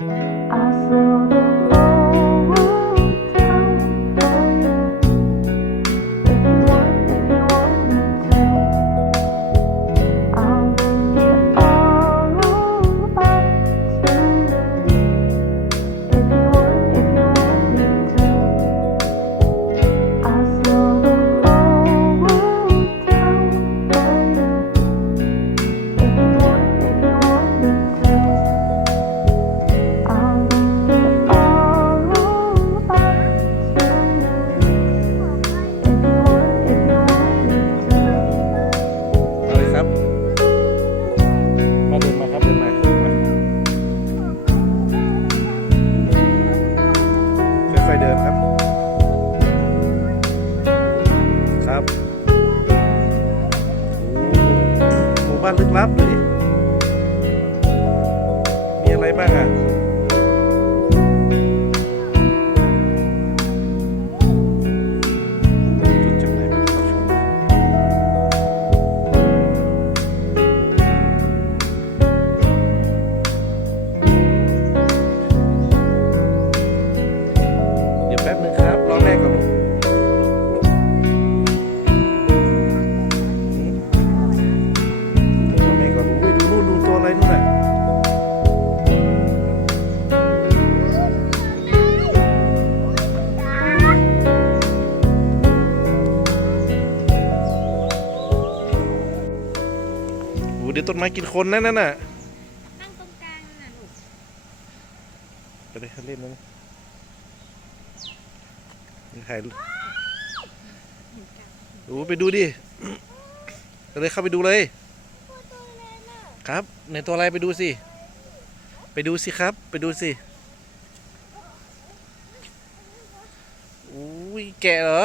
I slow เดิมครับ ครับหมู่บ้านลึกลับเลยมีอะไรบ้างอะ ดี๋ยวต้นไม้กินคนนั่นน่ะนั่งตรงกลางน่ะลูกไปเลยเล่นนั่นนี่ถ่ายรูปโอ้ไปดูดิไปเลยเข้าไปดูเลยครับในตัวอะไรไปดูสิ ไปดูสิครับ ไปดูสิอุ้ยแกะเหรอ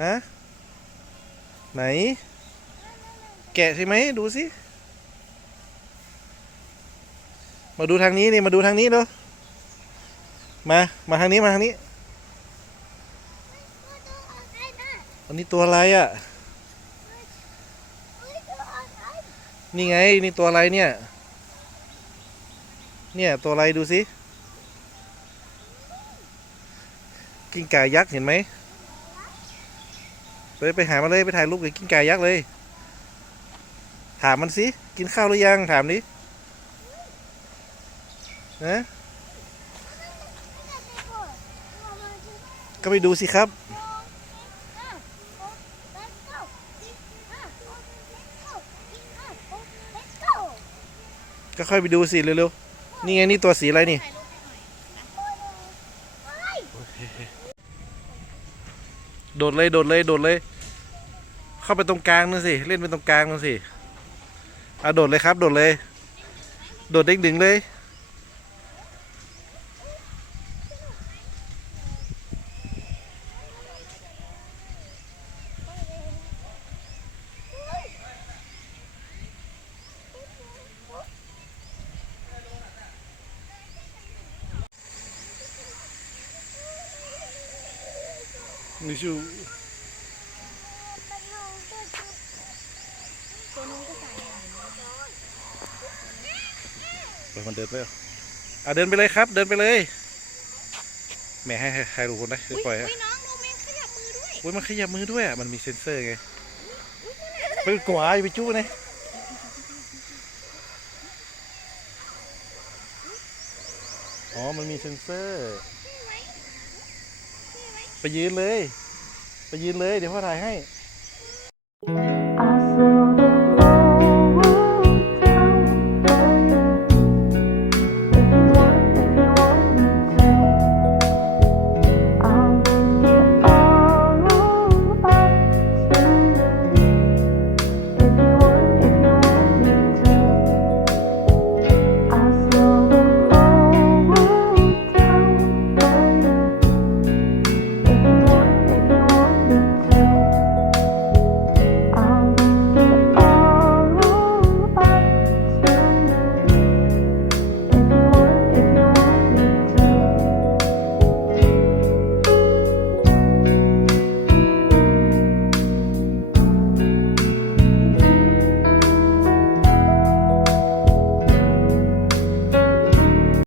ฮะไหน แกะใช่ไหมดูสิ มาดูทางนี้นี่มาดูทางนี้เนาะมา มาทางนี้มาทางนี้ อันนี้ตัวอะไรอะ นี่ไงนี่ตัวอะไรเนี่ย เนี่ยตัวอะไรดูสิกิ้งก่ายักษ์เห็นไหมไปไปหามาเลยไปถ่ายรูปกับกิ้งก่ายักษ์เลย ถามมันสิ กินข้าวหรือยัง ถามดินะก็ไปดูสิครับ ก็ค่อยไปดูสิเร็วๆ นี่ไงนี่ตัวสีอะไรนี่ โดดเลย โดดเลย โดดเลย เข้าไปตรงกลางนั่นสิ เล่นไปตรงกลางนั่นสิ อาโดดเลยครับ โดดเลย โดดเด้งดึงเลย นี่ชูตัวนู้นก็ใส่ไปมันเดินไปเอาอะเดินไปเลยครับ เดินไปเลยแหม่ให้ให้ให้รู้คนได้อุ้ยปล่อยฮะอุ้ยน้องดูแมงขยับมือด้วยอุ้ยมันขยับมือด้วยอะมันมีเซ็นเซอร์ไงไปกวาอย่าไปจู้นะอ๋อมันมีเซ็นเซอร์ใช่ไหมใช่ไหมไปยืนเลย ไปยืนเลย เดี๋ยวพ่อถ่ายให้ใ